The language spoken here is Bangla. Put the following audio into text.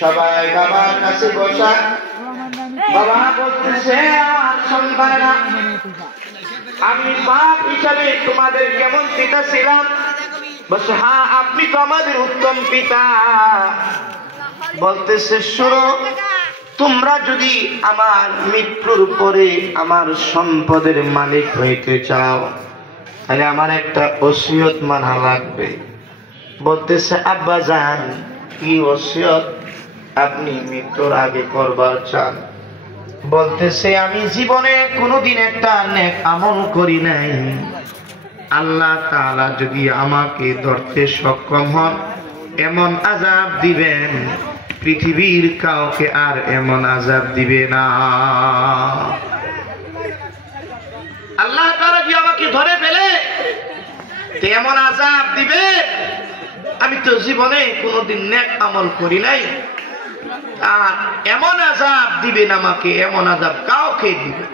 সবাই বাবার কাছে বসা। বাবা বলতেছে, আমার সন্তানেরা, আমি বাপ হিসাবে তোমাদের কেমন পিতা ছিলাম? বলছে, হ্যাঁ, আপনি তো আমাদের উত্তম পিতা। বলতেছে, শোনো, তোমরা যদি আমার মৃত্যুর পরে আমার সম্পদের মালিক হইতে চাও, তাহলে আমার একটা ওসিয়ত মানা লাগবে। বলতেছে, আব্বা জান, কি ওসিয়ত আপনি মৃত্যুর আগে করবার চান? বলতেছে, আমি জীবনে কোনোদিন একটা নেক আমল করি নাই। আল্লাহ তাআলা যদি আমাকে ধরতে সক্ষম হন, এমন আযাব দিবেন, পৃথিবীর কাউকে আর এমন আযাব দিবে না। আল্লাহ তাআলা যদি আমাকে ধরে ফেলে, এমন আযাব দিবে, আমি তো জীবনে কোনোদিন নেক আমল করি নাই, আর এমন আযাব দিবেন আমাকে, এমন আযাব কাউকে দিবে।